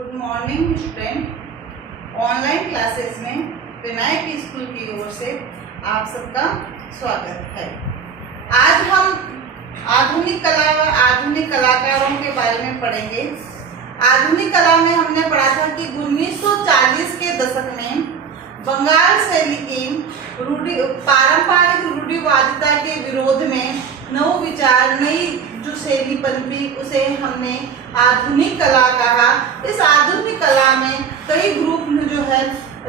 Good morning student. Online classes में Vinayak school की ओर से आप सबका स्वागत है। आज हम आधुनिक कला व आधुनिक कलाकारों के बारे में पढ़ेंगे। आधुनिक कला में हमने पढ़ा था कि 1940 के दशक में बंगाल शैली की पारंपरिक रूढ़िवादिता के विरोध में नव विचार नई जो शैली पनपी उसे हमने आधुनिक कला कहा। इस आधुनिक कला में कई ग्रुप ने जो है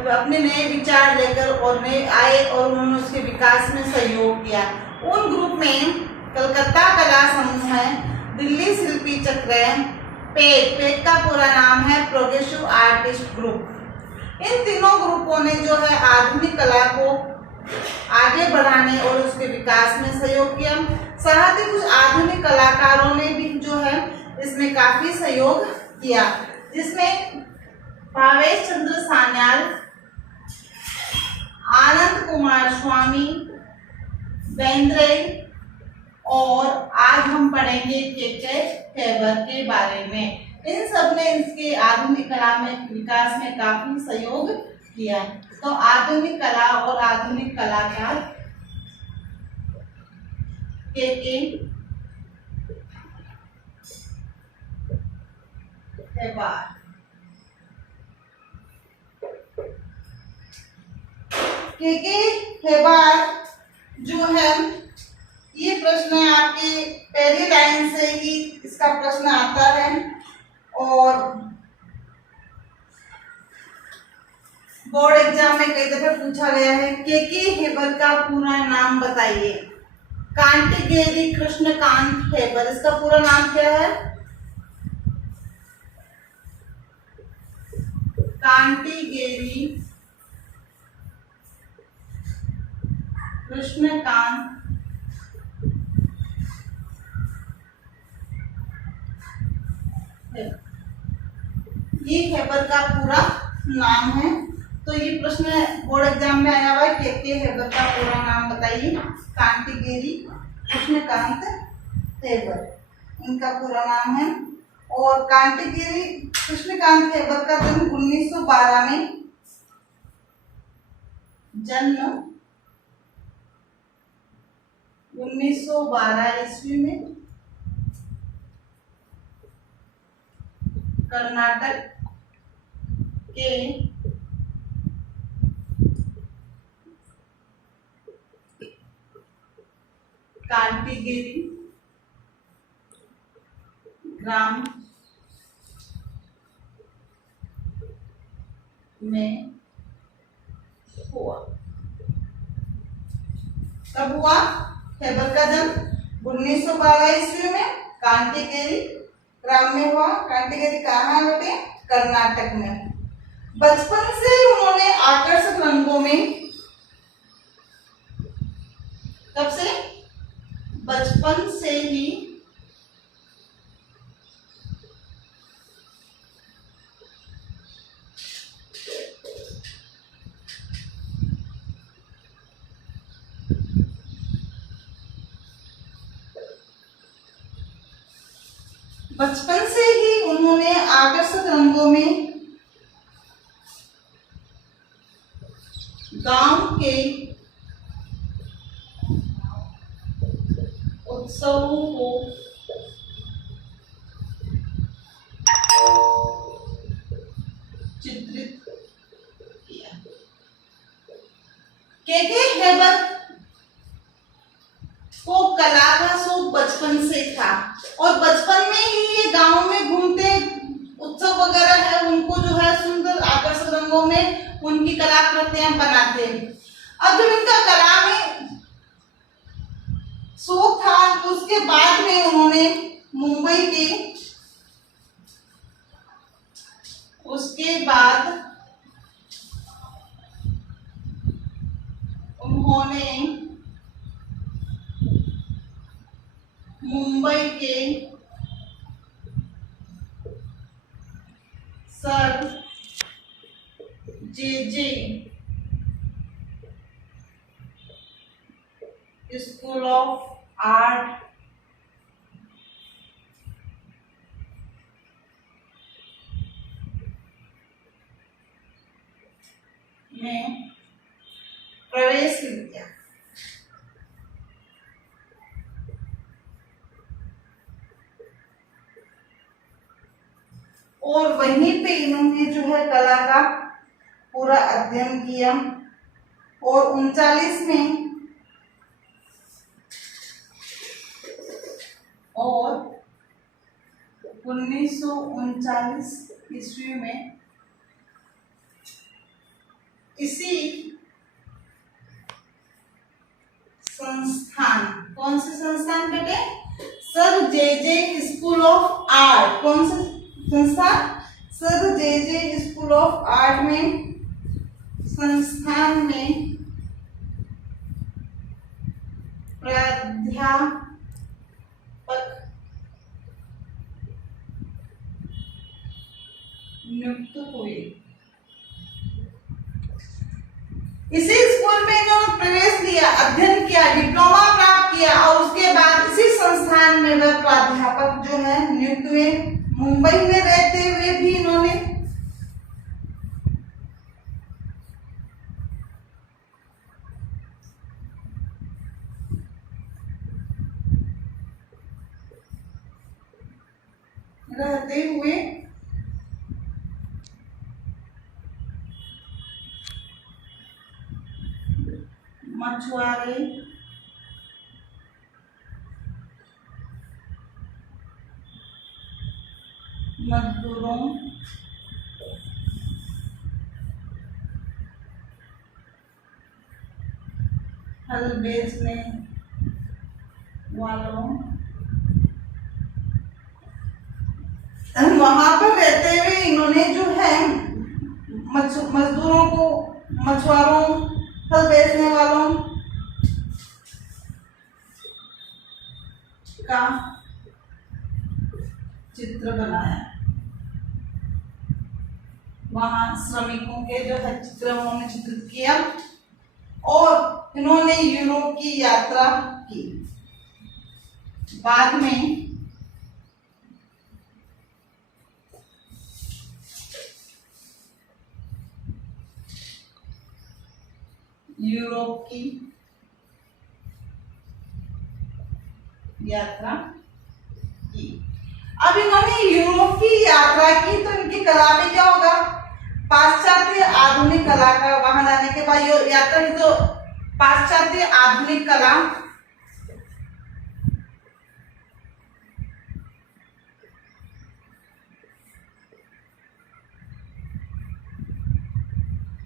अपने नए विचार लेकर और नए आए और उन्होंने उसके विकास में सहयोग किया। उन ग्रुप में कलकत्ता कला समूह है, दिल्ली शिल्पी चक्र है, पेट का पूरा नाम है प्रोग्रेसिव आर्टिस्ट ग्रुप। इन तीनों ग्रुपों ने जो है आधुनिक कला को आगे बढ़ाने और उसके विकास में सहयोग किया। साथ ही कुछ आधुनिक कलाकारों ने भी जो है इसमें काफी सहयोग किया, जिसमें भावेश चंद्र सान्याल, आनंद कुमार स्वामी, बेंद्रे और आज हम पढ़ेंगे के हेबर के बारे में। इन सब ने इसके आधुनिक कला में विकास में काफी सहयोग किया। तो आधुनिक कला और आधुनिक कलाकार के हेबर। के हेबर जो है ये प्रश्न आपके पहली लाइन से ही इसका प्रश्न आता है और बोर्ड एग्जाम में कई दफे पूछा गया है। के हेबर का पूरा नाम बताइए। कांटिगेरी कृष्णकांत हेबर, इसका पूरा नाम क्या है? कांटिगेरी कृष्णकांत ये हेबर का पूरा नाम है। तो ये प्रश्न बोर्ड एग्जाम में आया हुआ है। के हेबर का पूरा नाम बताइए। कांटिगेरी कृष्णकांत हेबर इनका पूरा नाम है। और कांटिगेरी कृष्णकांत हेबर का जन्म 1912 में जन्म 1912 ईस्वी में कर्नाटक के कांटिगेरी ग्राम में हुआ। कब हुआ हेबर का जन्म? 1912 ईस्वी में कांटिगेरी ग्राम में हुआ। कांटिगेरी कहाँ है बेटे? कर्नाटक में। बचपन से ही उन्होंने आकर्षक रंगों में, कब से? बचपन से ही उन्होंने आकर्षक रंगों में गांव के उत्सवों को चित्रित किया। के हेबर को कला का शौक बचपन से था और बचपन में ही ये गांव में घूमते, उत्सव वगैरह है उनको जो है सुंदर आकर्षक रंगों में उनकी कलाकृतियां बनाते। अब जब इनका कला में शौक था तो उसके बाद में उन्होंने मुंबई के, उसके बाद उन्होंने मुंबई के sir J school of art में प्रवेश लिया। और वहीं पे इन्होंने जो है कला का पूरा अध्ययन किया। और 39 में और 1939 ईस्वी में इसी संस्थान, कौन से संस्थान बेटे? Sir J school of art. कौन सा संस्थान? Sir J school of art में संस्थान में प्राध्यापक नियुक्त हुए। इसी स्कूल में इन्होंने प्रवेश लिया, अध्ययन किया, डिप्लोमा प्राप्त किया और उसके बाद इसी संस्थान में वह प्राध्यापक जो है नियुक्त हुए। मुंबई में रहते हुए भी इन्होंने मछुआरे मजदूरों हल बेचने वालों वहां पर रहते हुए इन्होंने जो है मजदूरों को, मछुआरों, फल बेचने वालों का चित्र बनाया। वहां श्रमिकों के जो है चित्र उन्होंने चित्रित किया और इन्होंने यूरोप की यात्रा की। बाद में यूरोप की यात्रा की। अब इन्होंने यूरोप की यात्रा की तो इनकी कला में क्या होगा? पाश्चात्य आधुनिक कला का, वहां जाने के बाद यात्रा की तो पाश्चात्य आधुनिक कला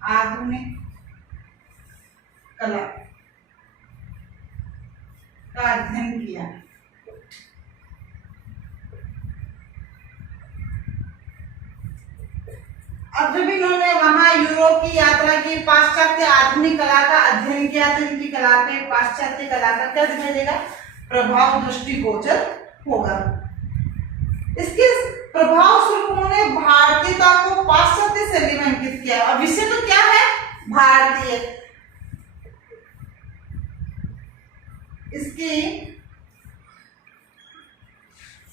आधुनिक कला का अध्ययन किया। अब जब इन्होंने वहां यूरोप की यात्रा की, पाश्चात्य आधुनिक कला का अध्ययन किया तो इनकी कला पे पाश्चात्य कला का क्या दिखाई देगा? प्रभाव दृष्टिगोचर होगा। इसके प्रभाव स्वरूप उन्होंने भारतीयता को पाश्चात्य शैली में अंकित किया। अब विषय तो क्या है? भारतीय। इसके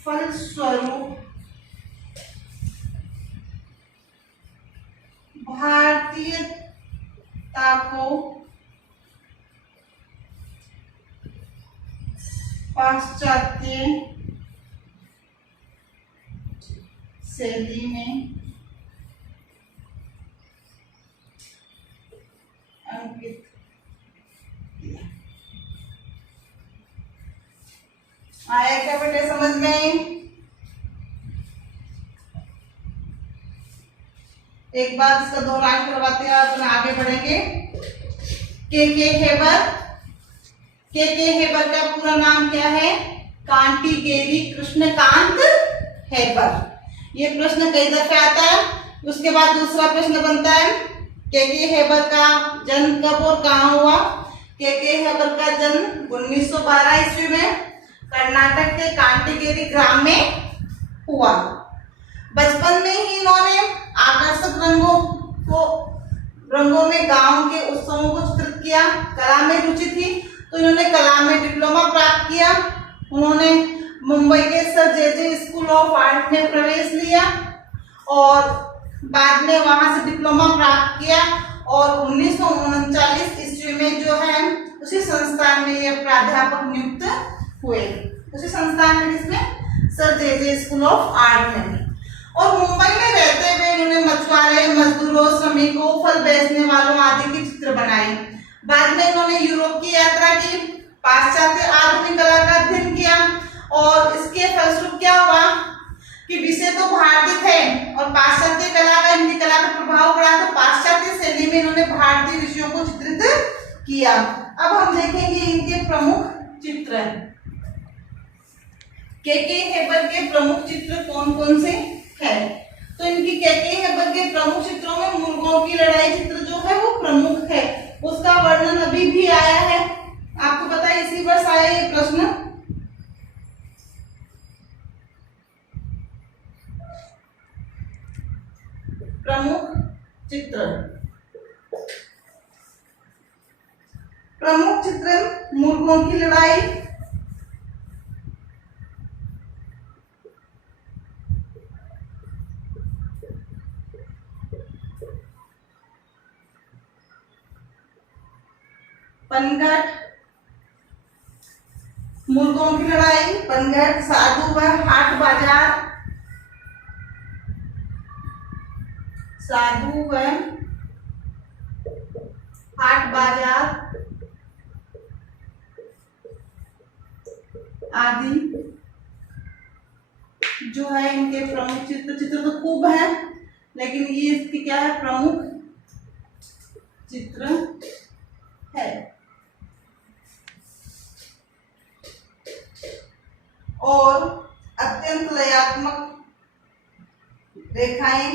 फलस्वरूप भारतीयता को पाश्चात्य शैली में अंकित किया। आया क्या बेटे समझ में? एक बार इसका दोहरान करवाते हैं, अपन आगे बढ़ेंगे। के हेबर। के हेबर का पूरा नाम क्या है? कांटीगेरी कृष्णकांत हेबर। ये प्रश्न कई दफे आता है। उसके बाद दूसरा प्रश्न बनता है के हेबर का जन्म कब और कहाँ हुआ? के हेबर का जन्म 1912 ईस्वी में कर्नाटक के कांटीगेरी ग्राम में हुआ। बचपन में ही इन्होंने आकर्षक रंगों में गांव के उत्सवों को चित्रित किया। कला में रुचि थी तो इन्होंने कला में डिप्लोमा प्राप्त किया। उन्होंने मुंबई के sir J school of art में प्रवेश लिया और बाद में वहां से डिप्लोमा प्राप्त किया और 1939 ईस्वी में जो है उसी संस्थान में ये प्राध्यापक नियुक्त हुए। उसी संस्थान में, जिसमें sir J school of art में। और मुंबई में रहते हुए इन्होंने मछुआरे, मजदूरों, श्रमिकों, फल बेचने वालों आदि की चित्र बनाई। बाद में इन्होंने यूरोप की यात्रा की, पाश्चात्य आधुनिक कला का अध्ययन किया और इसके फलस्वरूप क्या हुआ कि विषय तो भारतीय थे और पाश्चात्य कला का इनकी कला पर प्रभाव पड़ा, तो पाश्चात्य शैली में इन्होंने भारतीय विषयों को चित्रित किया। अब हम देखेंगे इनके प्रमुख चित्र। के हेबर के प्रमुख चित्र कौन कौन से है? तो इनकी के हेबर के प्रमुख चित्रों में मुर्गों की लड़ाई चित्र जो है वो प्रमुख है। उसका वर्णन अभी भी आया है, आपको पता है इसी वर्ष आया ये प्रश्न। प्रमुख चित्र, प्रमुख चित्र मुर्गों की लड़ाई, पनघट, मुर्गों की लड़ाई, पनघट, साधु व हाट बाजार, साधु व हाट बाजार आदि जो है इनके प्रमुख चित्र। चित्र तो खूब है, लेकिन ये इसकी क्या है, प्रमुख चित्र है। और अत्यंत लयात्मक रेखाएं,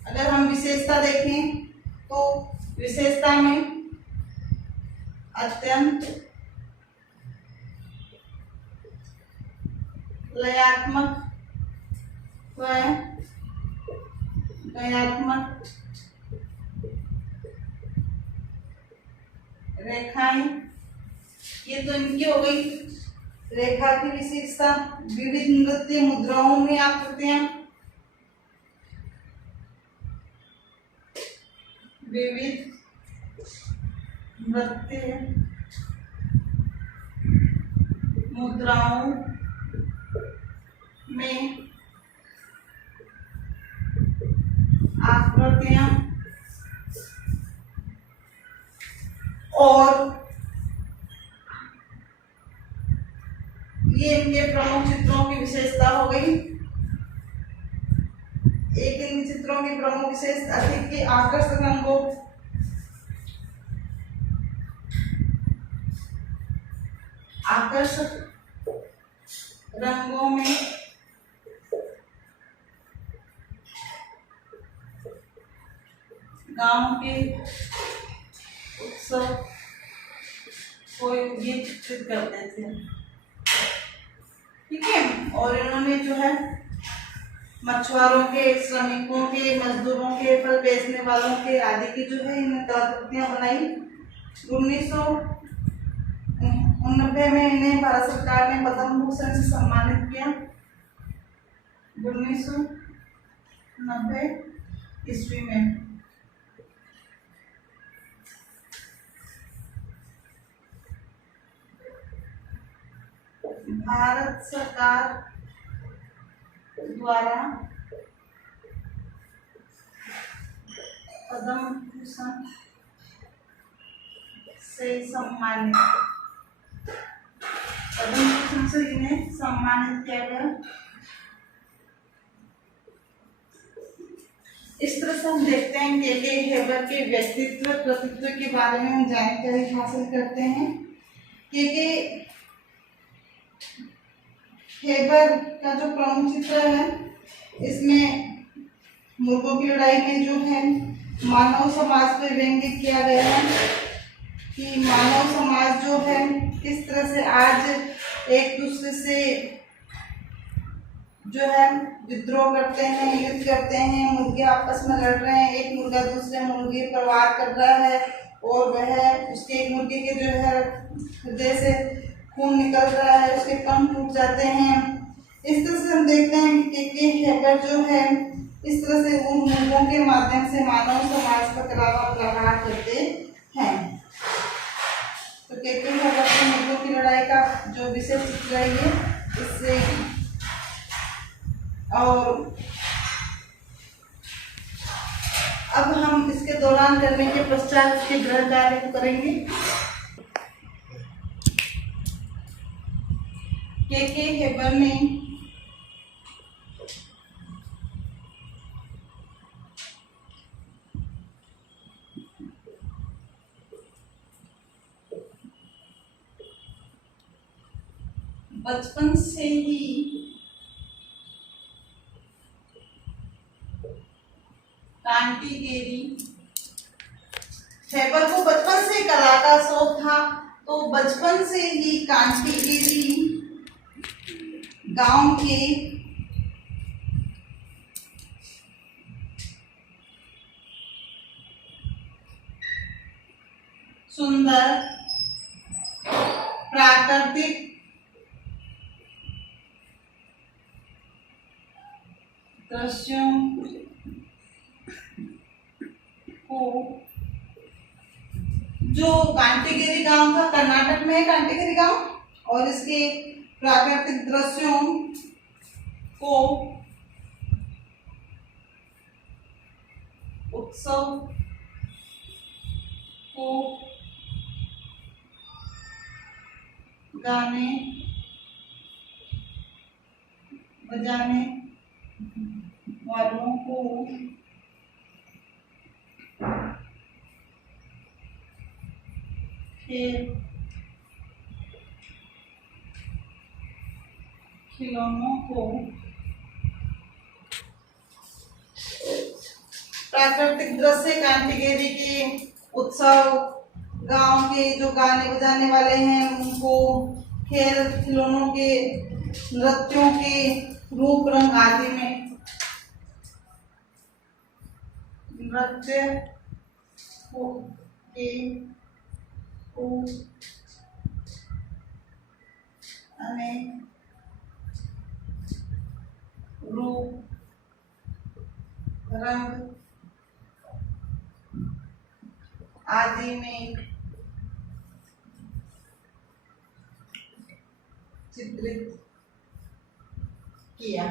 अगर हम विशेषता देखें तो विशेषता में अत्यंत लयात्मक व गयात्मक रेखाएं, ये तो इनकी हो गई रेखा की विशेषता। विविध नृत्य मुद्राओं में आकृतियां, विविध नृत्य मुद्राओं में आकृतियां और ये इनके प्रमुख चित्रों की विशेषता हो गई। एक इन चित्रों की प्रमुख विशेषता थी कि आकर्षक रंगों, आकर्षक रंगों में गांव के उत्सव को ये चित्रित करते थे, ठीक है। और इन्होंने जो है मछुआरों के, श्रमिकों के, मजदूरों के, फल बेचने वालों के आदि की जो है इन्हें कलाकृतियां बनाई। 1990 में इन्हें भारत सरकार ने पद्म भूषण से सम्मानित किया। 1990 ईस्वी में भारत सरकार द्वारा पद्म भूषण से सम्मानित, पद्म भूषण से इन्हें सम्मानित किया गया। इस तरह से हम देखते हैं के हेबर के व्यक्तित्व कृतित्व के बारे में हम जानकारी हासिल करते हैं। के हेबर का जो प्रमुख चित्र है, इसमें मुर्गों की लड़ाई में जो है मानव समाज पर व्यंग्य किया गया है कि मानव समाज जो है किस तरह से आज एक दूसरे से जो है विद्रोह करते हैं, युद्ध करते हैं, मुर्गे आपस में लड़ रहे हैं, एक मुर्गा दूसरे मुर्गे पर वार कर रहा है और वह उसके एक मुर्गे के जो है हृदय से खून निकल रहा है, उसके कंठ टूट जाते हैं। इस तरह से हम देखते हैं कि के हेबर जो है इस तरह से उन मूवों के माध्यम से मानव समाज पर प्रहार करते हैं। तो केके भगत के मुद्दों की लड़ाई का जो विषय चित्र है ये इससे, और अब हम इसके दौरान करने के पश्चात इसके गृह कार्य को करेंगे। केके हेबर ने बचपन से ही कांटीगेरी, हेबर को बचपन से कला का शौक था, तो बचपन से ही कांटीगेरी गांव के सुंदर प्राकृतिक दृश्यों को, जो कांटीगेरी गांव था, कर्नाटक में है कांटीगेरी गांव, और इसके प्राकृतिक दृश्यों को उत्सव को गाने बजाने वालों को खिलौनों को प्राकृतिक दृश्य, कांटीगेरी के उत्सव, गांव के जो गाने बजाने वाले हैं उनको, खेल खिलौनों के, नृत्यों के रूप रंग आदि में, नृत्य के अनेक रूप रंग आदि में चित्रित किया।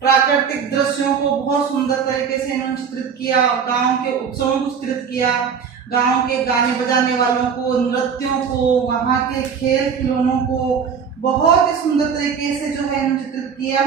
प्राकृतिक दृश्यों को बहुत सुंदर तरीके से इन्होंने चित्रित किया, गांव के उत्सवों को चित्रित किया, गांव के गाने बजाने वालों को, नृत्यों को, वहां के खेल खिलौनों को बहुत ही सुंदर तरीके से जो है इन्होंने चित्रित किया।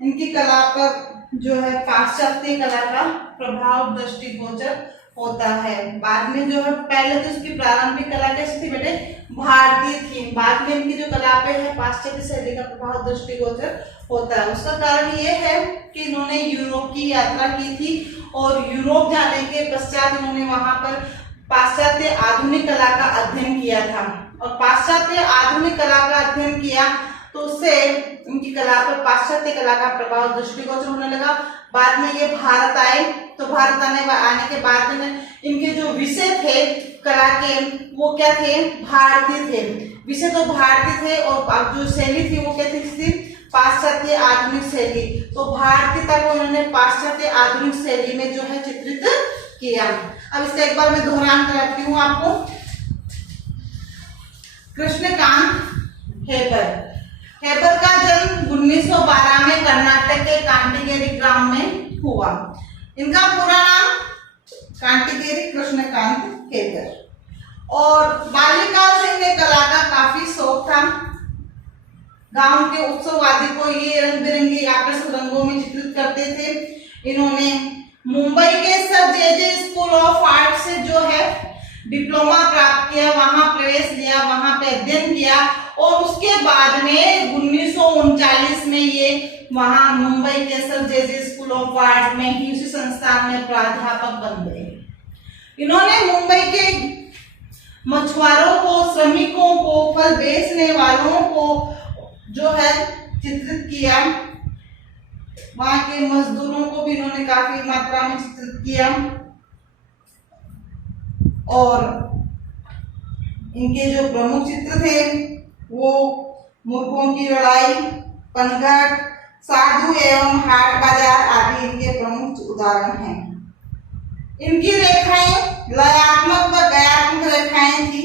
इनकी कला पर जो है पाश्चात्य कला का प्रभाव दृष्टिगोचर होता है। बाद में जो है, पहले तो इसकी प्रारंभिक कला कैसी थी बेटे, भारतीय थी, बाद में इनकी जो कला पे है पाश्चात्य शैली का प्रभाव दृष्टिगोचर होता है। उसका कारण ये है कि इन्होंने यूरोप की यात्रा की थी, और यूरोप जाने के पश्चात इन्होंने वहां पर पाश्चात्य आधुनिक कला का अध्ययन किया था, और पाश्चात्य आधुनिक कला का अध्ययन किया तो उससे इनकी कला पर पाश्चात्य कला का प्रभाव दृष्टिगोचर होने लगा। बाद में ये भारत आए, तो भारत आने के बाद में इनके जो विषय थे कला के वो क्या थे, भारतीय थे, विषय तो भारतीय थे, और अब जो शैली थी वो क्या थी, पाश्चात्य आधुनिक शैली। तो भारतीयता को उन्होंने पाश्चात्य आधुनिक शैली में जो है चित्रित किया। अब इसका एक बार मैं दोहरान करती हूँ आपको। कृष्णकांत हेबर, हेबर का जन्म 1912 में कर्नाटक के कांटीगेरी ग्राम में हुआ। इनका पूरा नाम कांटीगेरी कृष्णकांत हेबर, और बाल्यकाल से इन्हें कला का काफी शौक था। गांव के उत्सव आदि को ये रंग बिरंगी आकर्षक रंगों में चित्रित करते थे। इन्होंने मुंबई के sir J school of art से जो है डिप्लोमा प्राप्त किया, वहां प्रवेश लिया, वहां पे अध्ययन किया, और उसके बाद में 1939 में ये वहां मुंबई के sir J school of art में ही उसी संस्थान में प्राध्यापक बन गए। इन्होंने मुंबई के मछुआरों को, श्रमिकों को, फल बेचने वालों को जो है चित्रित किया, वहां के मजदूरों को भी इन्होंने काफी मात्रा में चित्रित किया, और इनके जो प्रमुख चित्र थे वो मूर्खों की लड़ाई, पनघट, साधु एवं हाट बाजार आदि इनके प्रमुख उदाहरण हैं। इनकी रेखाएं लयात्मक व गयात्मक रेखाएं थी।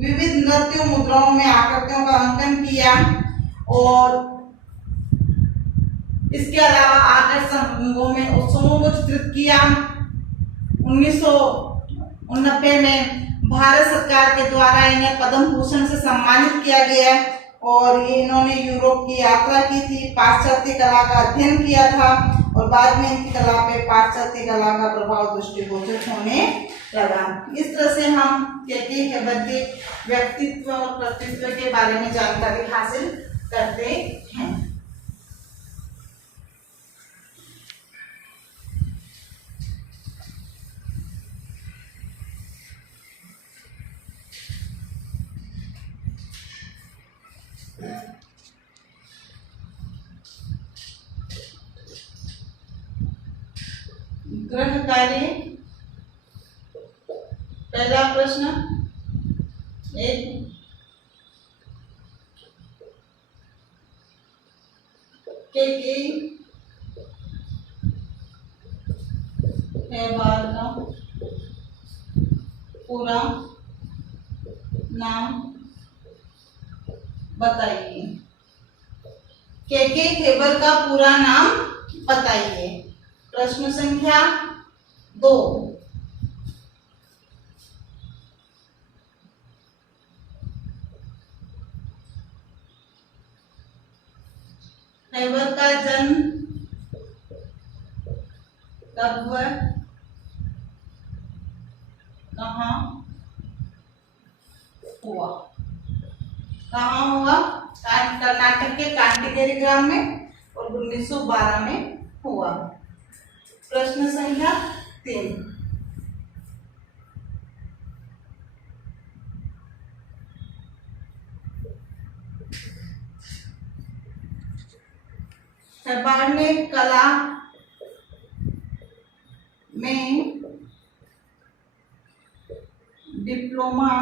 विविध नृत्य मुद्राओं में आकृतियों का अंकन किया और इसके अलावा आकर्षण रंगों में उत्सवों को चित्रित किया। 1990 में भारत सरकार के द्वारा इन्हें पद्म भूषण से सम्मानित किया गया और इन्होंने यूरोप की यात्रा की थी, पाश्चात्य कला का अध्ययन किया था और बाद में इनकी कला पे पाश्चात्य कला का प्रभाव दृष्टिगोचर होने लगा। इस तरह से हम के हेबर के व्यक्तित्व और कृतित्व के बारे में जानकारी हासिल करते हैं। ग्रह कार्य, पहला प्रश्न एक, के हेबर का पूरा नाम बताइए। के हेबर का पूरा नाम बताइए। प्रश्न संख्या 2, हेबर का जन्म कब हुआ, कहाँ हुआ? कहाँ हुआ? कर्नाटक के कांटीकेरी ग्राम में और 1912 में हुआ। प्रश्न संख्या 3, हेबर ने कला में डिप्लोमा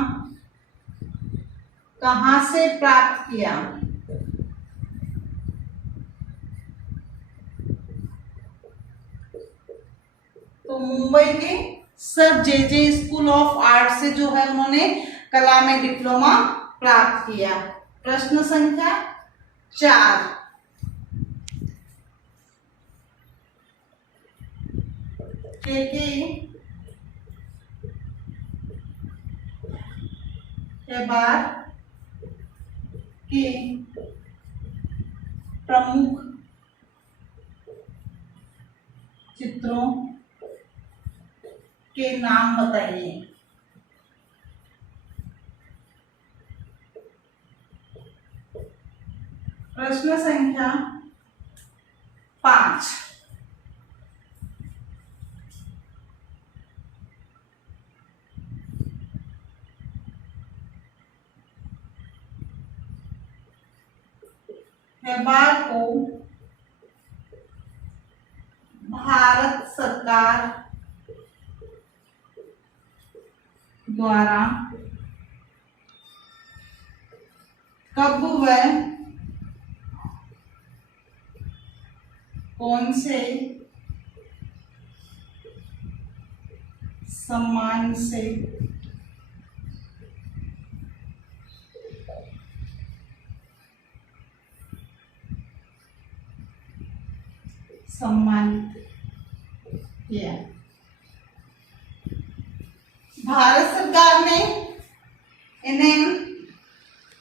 कहाँ से प्राप्त किया? तो मुंबई के sir J school of art से जो है उन्होंने कला में डिप्लोमा प्राप्त किया। प्रश्न संख्या 4, हेबर के प्रमुख चित्रों के नाम बताइए। प्रश्न संख्या 5, हेबर को भारत सरकार द्वारा कब व कौन से सम्मान से सम्मानित किया? भारत सरकार ने इन्हें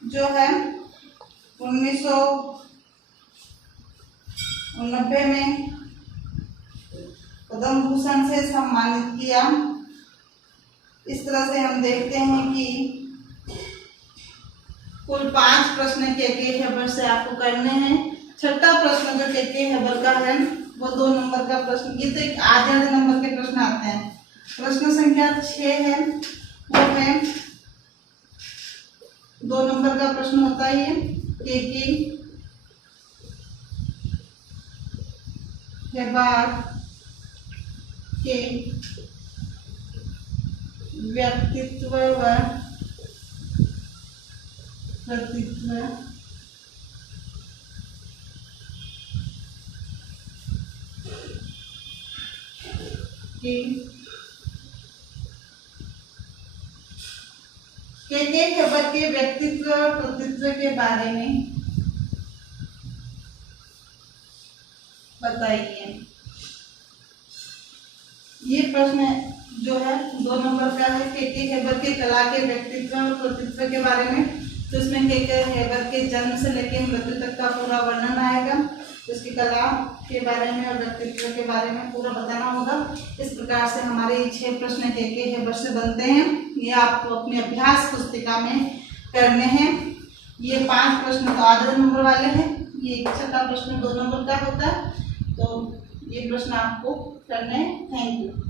जो है 1990 में पद्म भूषण से सम्मानित किया। इस तरह से हम देखते हैं कि कुल 5 प्रश्न के हेबर से आपको करने हैं। छठा प्रश्न जो के हेबर का है वो 2 नंबर का प्रश्न, ये तो एक आधे नंबर के प्रश्न आते हैं। प्रश्न संख्या 6 है, वो है 2 नंबर का प्रश्न होता है के हेबर के व्यक्तित्व व कृतित्व कि के हेबर के व्यक्तित्व और कृतित्व के बारे में बताइए। ये प्रश्न जो है 2 नंबर का है, के हेबर के कला के व्यक्तित्व और कृतित्व के बारे में। तो इसमें के हेबर के जन्म से लेकर मृत्यु तक का पूरा वर्णन आएगा, उसकी कला के बारे में और व्यक्तित्व के बारे में पूरा बताना होगा। इस प्रकार से हमारे 6 प्रश्न के हेबर से बनते हैं। ये आपको अपने अभ्यास पुस्तिका में करने हैं। ये 5 प्रश्न तो आधे नंबर वाले हैं, ये 6वां प्रश्न 2 नंबर का होता है। तो ये प्रश्न आपको करने हैं। Thank you.